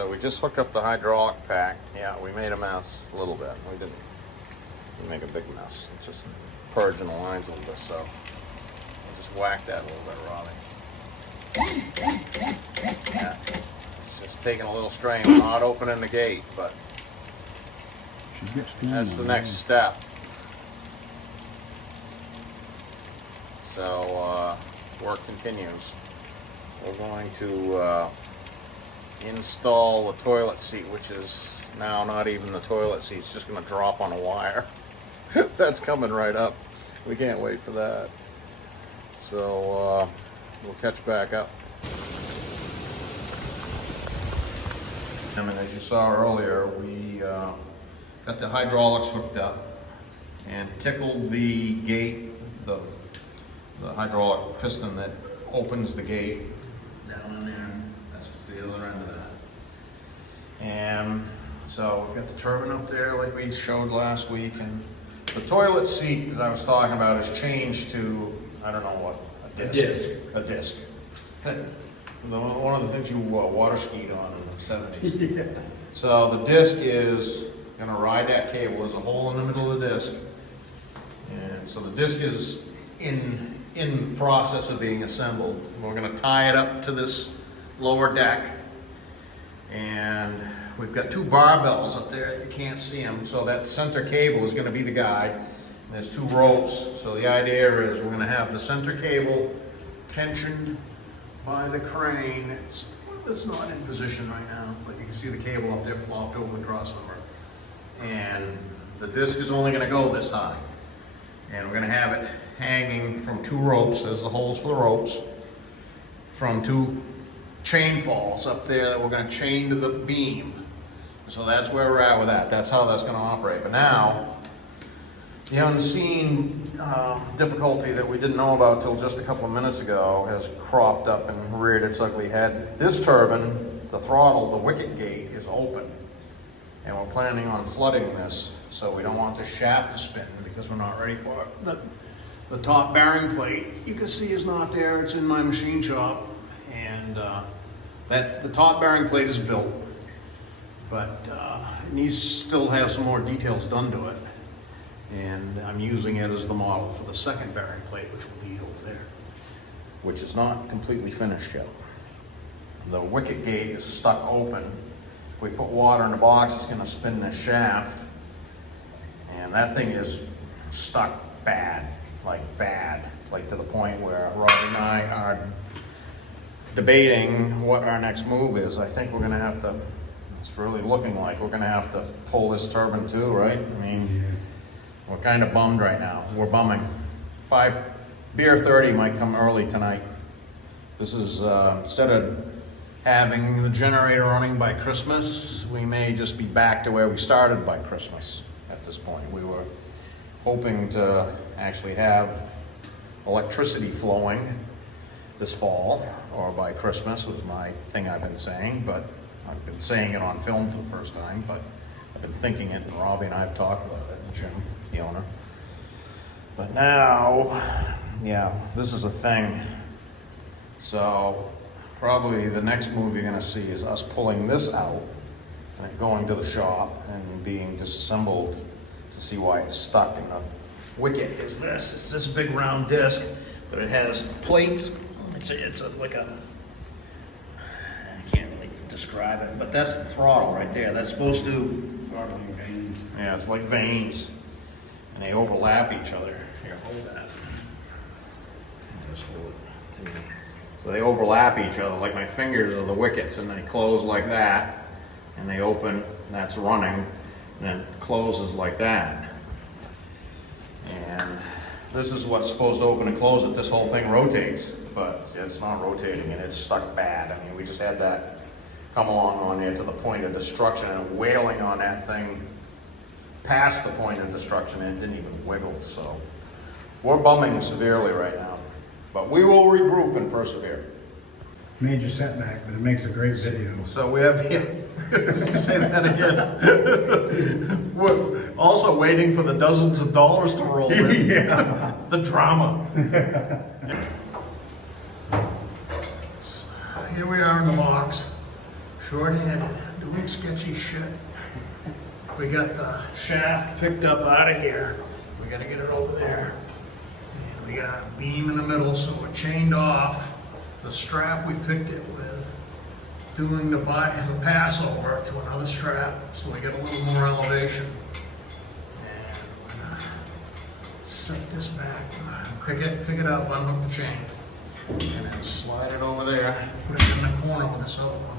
So we just hooked up the hydraulic pack. Yeah, we made a mess a little bit. We didn't make a big mess. It's just purging the lines a little bit. So we'll just whack that a little bit, Robbie. Yeah. It's just taking a little strain, not opening the gate, but that's the next step. So work continues. We're going to install the toilet seat, which is now not even the toilet seat. It's just going to drop on a wire. That's coming right up. We can't wait for that. So we'll catch back up. And as you saw earlier, we got the hydraulics hooked up and tickled the gate, the hydraulic piston that opens the gate down in there. That's the other end of that. And so we've got the turbine up there like we showed last week, and the toilet seat that I was talking about is changed to, I don't know what, a disc. A disc. One of the things you water skied on in the 70s. Yeah. So the disc is going to ride that cable. There's a hole in the middle of the disc. And so the disc is in the process of being assembled. We're going to tie it up to this lower deck. And we've got two barbells up there. You can't see them. So that center cable is going to be the guide. And there's two ropes. So the idea is we're going to have the center cable tensioned by the crane. It's not in position right now, but you can see the cable up there flopped over across the river. And the disc is only going to go this high. And we're going to have it hanging from two ropes. There's the holes for the ropes. From two chain falls up there that we're going to chain to the beam. So that's where we're at with that. That's how that's going to operate. But now, the unseen difficulty that we didn't know about till just a couple of minutes ago has cropped up and reared its ugly head. This turbine, the throttle, the wicket gate is open. And we're planning on flooding this, so we don't want the shaft to spin because we're not ready for it. The top bearing plate, you can see, is not there. It's in my machine shop. And the top bearing plate is built, but it needs to still have some more details done to it. And I'm using it as the model for the second bearing plate, which will be over there, which is not completely finished yet. The wicket gate is stuck open. If we put water in the box, it's going to spin the shaft, and that thing is stuck bad, like to the point where Robbie and I are debating what our next move is. I think we're going to have to, it's really looking like we're going to have to pull this turbine too, right? I mean, we're kind of bummed right now. We're bumming. Beer 30 might come early tonight. This is, instead of having the generator running by Christmas, we may just be back to where we started by Christmas at this point. We were hoping to actually have electricity flowing this fall, or by Christmas was my thing I've been saying, but I've been saying it on film for the first time, but I've been thinking it, and Robbie and I have talked about it, and Jim, the owner. But now, yeah, this is a thing. So probably the next move you're gonna see is us pulling this out and it going to the shop and being disassembled to see why it's stuck. And the wicket is this. It's this big round disc, but it has plates. It's like a, I can't really describe it, but that's the throttle right there. That's supposed to, Throttling veins. yeah, it's like veins, and they overlap each other. Here, hold that. Just hold it to me. So they overlap each other, like my fingers are the wickets, and they close like that, and they open, and that's running, and then it closes like that. And this is what's supposed to open and close it. This whole thing rotates, but it's not rotating, and it's stuck bad. I mean, we just had that come along on there to the point of destruction, and wailing on that thing past the point of destruction, and it didn't even wiggle. So we're bumming severely right now, but we will regroup and persevere. Major setback, but it makes a great video. So we have, say that again. We're also waiting for the dozens of dollars to roll in. Yeah. The drama. Here we are in the box. short-handed, doing sketchy shit. We got the shaft picked up out of here. We gotta get it over there. And we got a beam in the middle, so we're chained off. The strap we picked it with, doing the pass over to another strap, so we get a little more elevation. And we're gonna set this back, pick it up, unhook the chain, and then slide it over there, put it in the corner with this other one.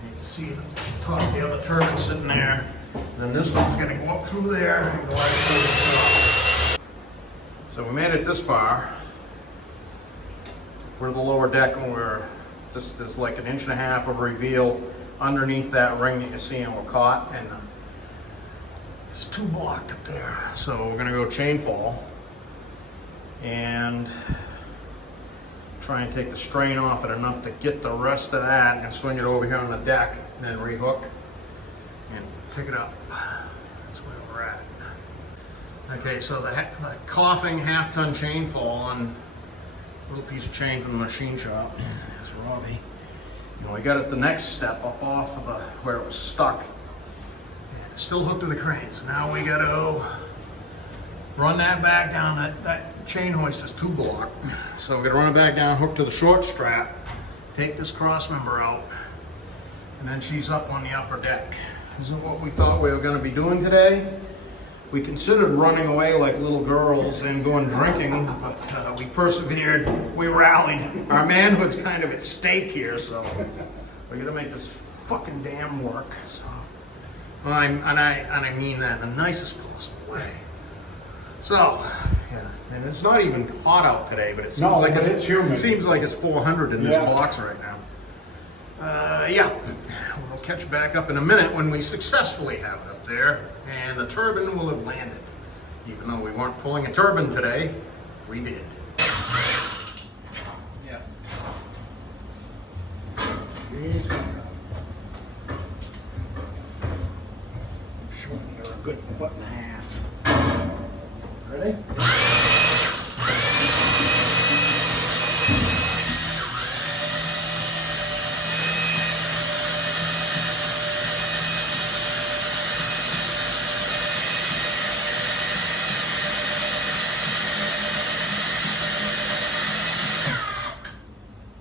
And you can see the top of the other turbine sitting there. And then this one's gonna go up through there and go right through the top. So we made it this far. We're to the lower deck, and there's like an inch and a half of reveal underneath that ring that you see, and we're caught, and it's too blocked up there. So we're gonna go chain fall and try and take the strain off it enough to get the rest of that and swing it over here on the deck, and then rehook and pick it up. That's where we're at. Okay, so the coughing half-ton chain fall on a little piece of chain from the machine shop. There's Robbie. And we got it the next step up off of where it was stuck. And it's still hooked to the crane. So now we gotta run that back down. That chain hoist is 2 block. So we're gonna run it back down, hook to the short strap, take this cross member out, and then she's up on the upper deck. This is what we thought we were gonna be doing today. We considered running away like little girls and going drinking, but we persevered, we rallied. Our manhood's kind of at stake here, so we gotta make this fucking dam work. So, I mean that in the nicest possible way. So, yeah, and it's not even hot out today, but it seems like it's humid. It seems like it's 400 in this box right now. Yeah, we'll catch back up in a minute when we successfully have it up there, and the turbine will have landed. Even though we weren't pulling a turbine today, we did. Yeah. Short here, a good 1.5 feet. Ready?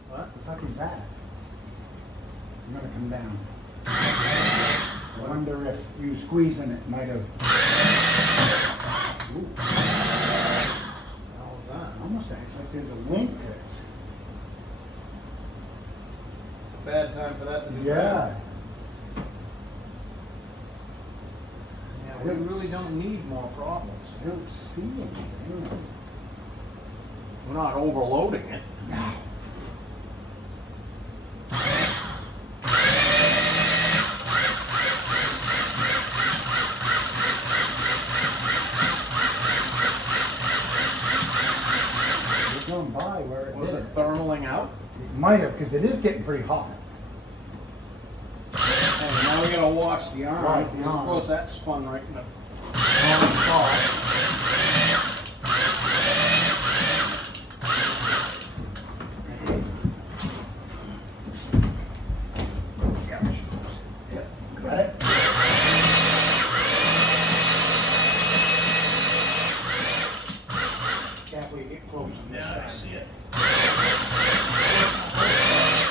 What the fuck is that? I'm gonna come down. I wonder if you squeezing it might have. Ooh. How was that? Almost acts like there's a link that's. It's a bad time for that to do. Yeah. Yeah, we really don't need more problems. I don't see anything. We're not overloading it. No. We're going by where it Was did. it thermaling out? It might have, because it is getting pretty hot. Hey, now we gotta watch the arm. Right, the Of arm. course, that spun right in the wrong spot. Got it? Careful, you get close on this Yeah, I side. see it.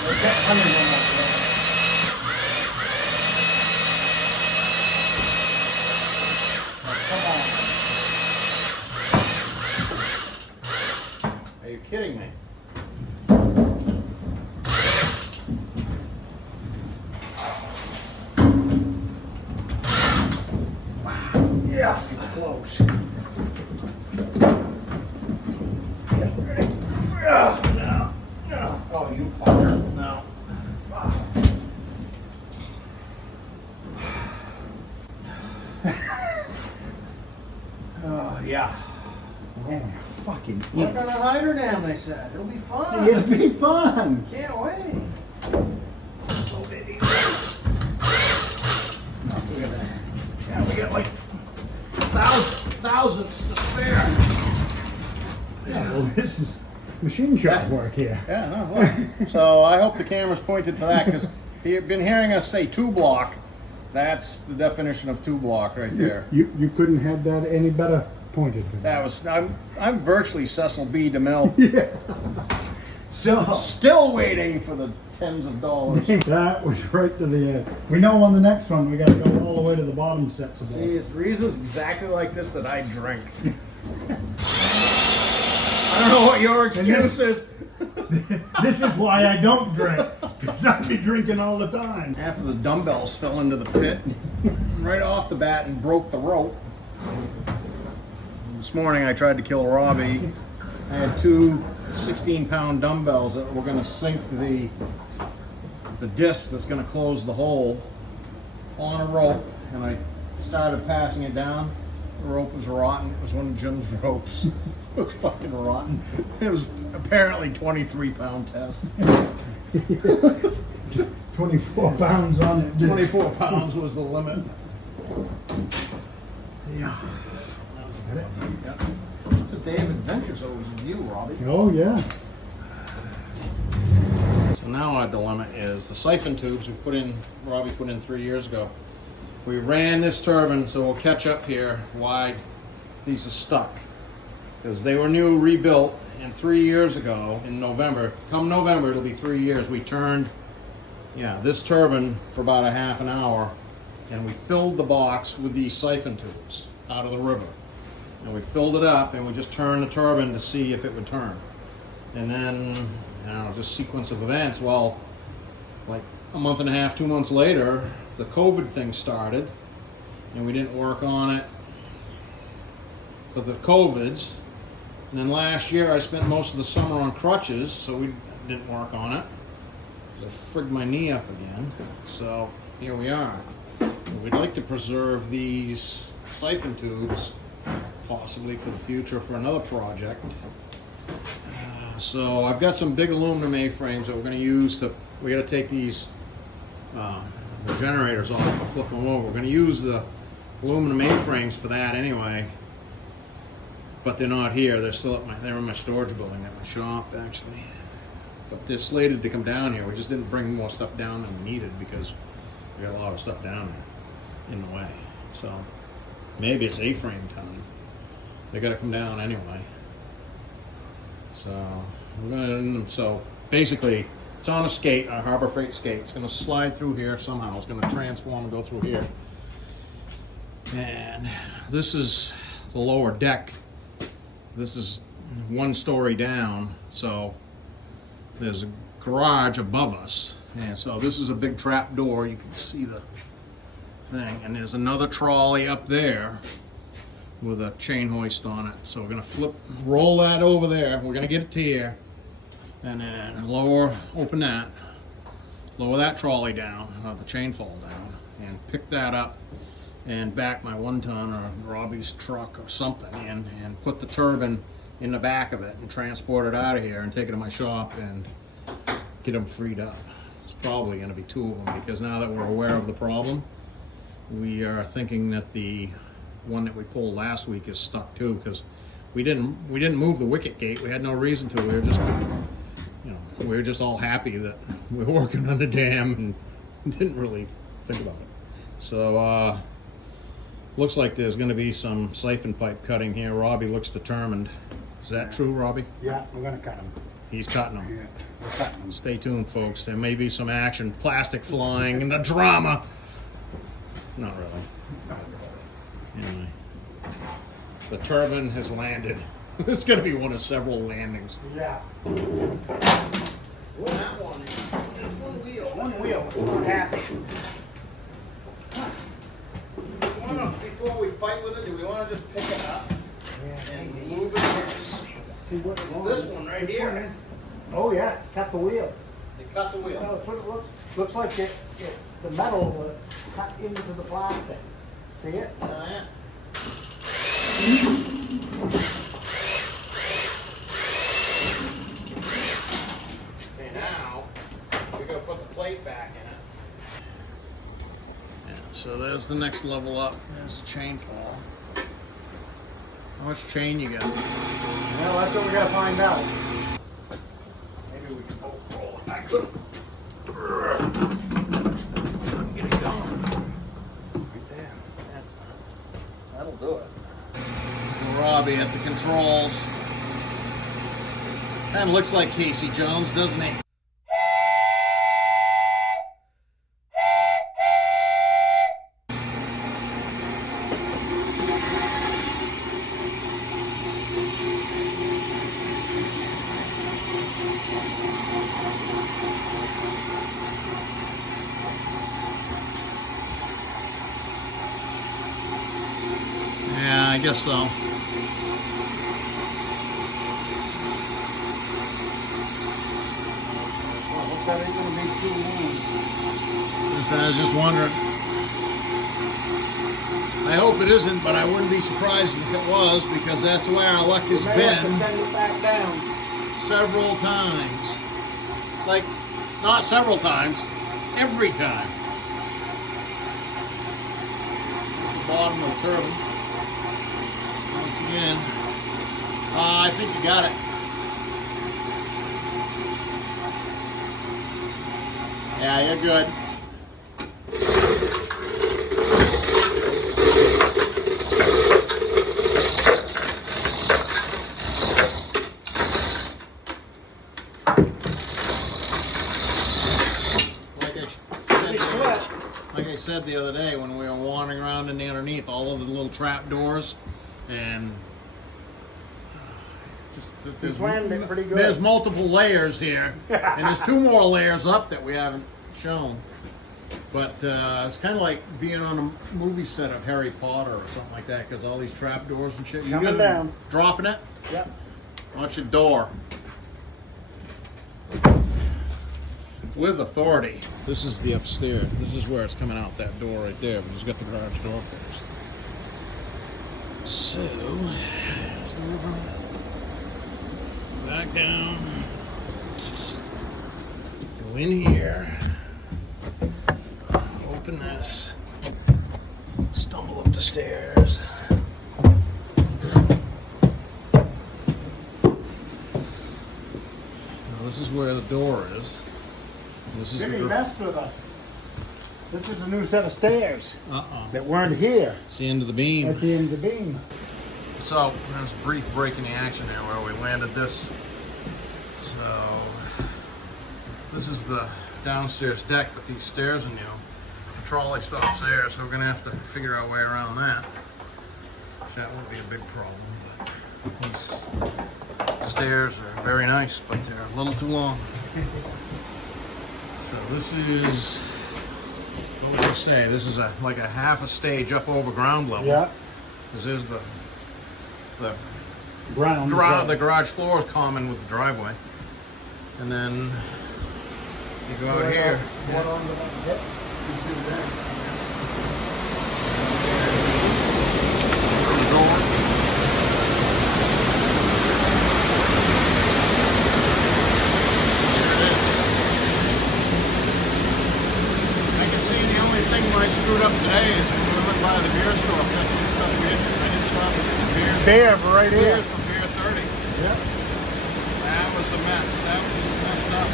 There's that honey one up there. Are you kidding me? Yeah, it's close. Oh, you fucker. No. Yeah. Man, fucking Work idiot. on a hydro dam, they said. It'll be fun. It'll be fun. Can't wait. So big. No, look at that. Yeah, we got like thousands to spare. Yeah, well, this is machine shop work here. Yeah, no, look. So I hope the camera's pointed for that, because If you've been hearing us say 2-block, that's the definition of 2-block right there. You couldn't have that any better pointed. That was I'm virtually Cecil B. DeMille. Yeah. So Still waiting for the tens of dollars. that was right to the end. We know on the next one we got to go all the way to the bottom sets of balls. These reasons exactly like this that I drink. I don't know what your excuse is. This is why I don't drink, because I'd be drinking all the time. After the dumbbells fell into the pit, right off the bat and broke the rope. This morning I tried to kill Robbie. I had two 16-pound dumbbells that were going to sink the disc that's going to close the hole on a rope, and I started passing it down. The rope was rotten. It was one of Jim's ropes. It was fucking rotten. It was apparently 23-pound test. 24 pounds on it. 24 pounds was the limit. Yeah. Yep. It's a day of adventures always with you, Robbie. Oh yeah. So now our dilemma is the siphon tubes Robbie put in 3 years ago. We ran this turbine, so we'll catch up here why these are stuck. Because they were new, rebuilt, and 3 years ago in November, come November it'll be 3 years, we turned this turbine for about a half an hour, and we filled the box with these siphon tubes out of the river. And we filled it up and we just turned the turbine to see if it would turn. And then, just sequence of events, well, like a month and a half, 2 months later, the COVID thing started, and we didn't work on it for the COVIDs. And then last year I spent most of the summer on crutches, so we didn't work on it. I frigged my knee up again. So here we are. We'd like to preserve these siphon tubes, possibly for the future for another project. So I've got some big aluminum A-frames that we're going to use we got to take these the generators off and flip them over. We're going to use the aluminum A-frames for that anyway, but they're not here. They're still they're in my storage building at my shop actually. But they're slated to come down here. We just didn't bring more stuff down than we needed because we got a lot of stuff down there in the way. So maybe it's A-frame time. They got to come down anyway. So we're gonna. So basically, it's on a skate, a Harbor Freight skate. It's gonna slide through here somehow. It's gonna transform and go through here. And this is the lower deck. This is 1 story down. So there's a garage above us, and so this is a big trap door. You can see the thing, and there's another trolley up there with a chain hoist on it. So we're gonna roll that over there. We're gonna get it to here, and then open that, lower that trolley down, the chain fall down, and pick that up and back my 1-ton or Robbie's truck or something in, and put the turbine in the back of it and transport it out of here and take it to my shop and get them freed up. It's probably going to be 2 of them, because now that we're aware of the problem, we are thinking that the one that we pulled last week is stuck too, because we didn't move the wicket gate. We had no reason to. We were just all happy that we were working on the dam and didn't really think about it. So looks like there's going to be some siphon pipe cutting here. Robbie looks determined. Is that true, Robbie? Yeah, we're gonna cut them. He's cutting them. Yeah, we're cutting them. Stay tuned, folks. There may be some action, plastic flying, and the drama. Not really. Anyway, the turbine has landed. It's going to be one of several landings. Yeah. Well, that one is one wheel. One wheel. It's not happy. Before we fight with it, do we want to just pick it up and move it? See what It's this one right here. Oh yeah, it's cut the wheel. They cut the wheel. No, it's what it looks. Looks like the metal cut into the plastic. See it? Yeah. Okay, now we're going to put the plate back in it. Yeah, so there's the next level up. There's the chain fall. How much chain you got? Well, that's what we gotta find out. Maybe we can both roll it back. controls. Kind of looks like Casey Jones, doesn't he? Yeah, I guess so. Well, I hope that ain't gonna be too long. I was just wondering. I hope it isn't, but I wouldn't be surprised if it was, because that's the way our luck has May have to been send it back down. several times. Like, not several times, every time. Bottom of the turbine. Once again. I think you got it. Yeah, you're good. Like I said the other day when we were wandering around in the underneath, all of the little trap doors, and just He's landed it pretty good. there's multiple layers here, and there's two more layers up that we haven't shown. But it's kind of like being on a movie set of Harry Potter or something like that, because all these trap doors and shit. You Coming gonna down. dropping it? Yep. Watch your door. With authority. This is the upstairs. This is where it's coming out that door right there, but it's got the garage door closed. So, here's the river. Back down. Go in here. Open this. Stumble up the stairs. Now this is where the door is. This is Jimmy the messed with us. This is a new set of stairs uh-oh. that weren't here. It's the end of the beam. That's the end of the beam. So there's a brief break in the action there where we landed this. So this is the downstairs deck, but these stairs are new. The trolley stops there, so we're gonna have to figure our way around that. Which that won't be a big problem. But these stairs are very nice, but they're a little too long. So this is, what would you say? This is like a half a stage up over ground level. Yeah. This is the Ground. the garage floor is common with the driveway, and then you go out here. What on the deck? You do that. The door. I can see the only thing I screwed up today is when we went by the beer store. That's the stuff we did. I didn't stop at this beers. Beer right here. Beers from Beer 30. Yeah. That was a mess. That was messed up.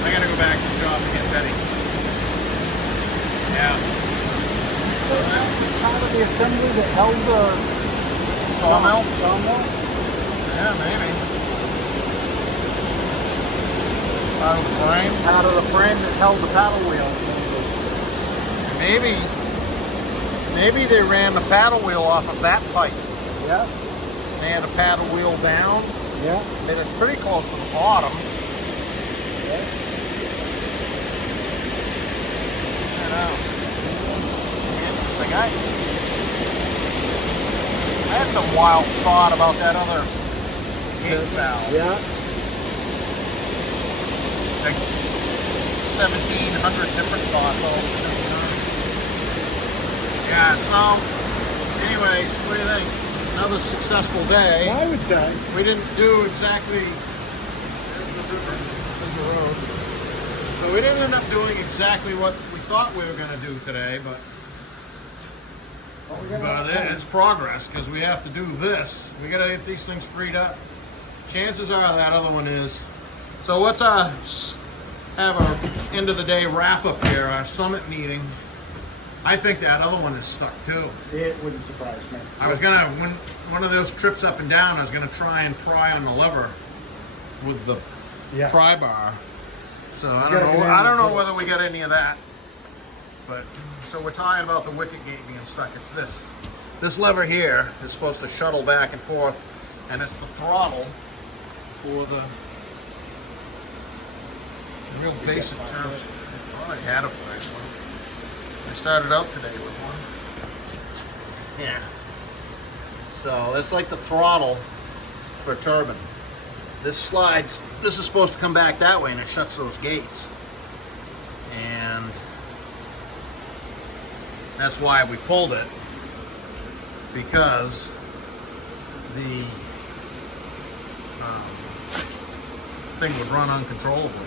I gotta go back to the shop and get Betty. Yeah. So that was part of the assembly that held the Sawmill? Sawmill? Yeah, maybe. Out of the frame? Part of the frame that held the paddle wheel. Maybe they ran the paddle wheel off of that pipe. Yeah. They had a paddle wheel down, Yeah. and it's pretty close to the bottom. Yeah. I know. Interesting. I had some wild thought about that other gate valve. Yeah. Like 1,700 different thoughts all at the same time. Yeah, so, anyways, what do you think? Another successful day. I would say. We didn't do exactly, there's the river, there's the road. So we didn't end up doing exactly what we thought we were going to do today, but it's progress, because we have to do this. We got to get these things freed up. Chances are that other one is. So let's have our end of the day wrap up here, our summit meeting. I think that other one is stuck too. It wouldn't surprise me. I was gonna, when one of those trips up and down, I was gonna try and pry on the lever with the Yeah. pry bar. So I gotta don't go know. down I don't and know put- whether we got any of that. But so we're talking about the wicket gate being stuck. It's this. This lever here is supposed to shuttle back and forth, and it's the throttle for the real basic terms. Oh, I had a flash one. I started out today with one. Yeah. So it's like the throttle for a turbine. This slides, this is supposed to come back that way and it shuts those gates. And that's why we pulled it, because the thing would run uncontrollably.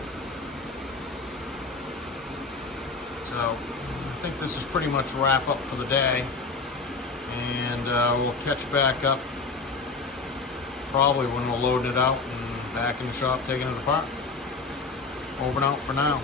So I think this is pretty much wrap up for the day, and we'll catch back up probably when we'll load it out and back in the shop taking it apart. Over and out for now.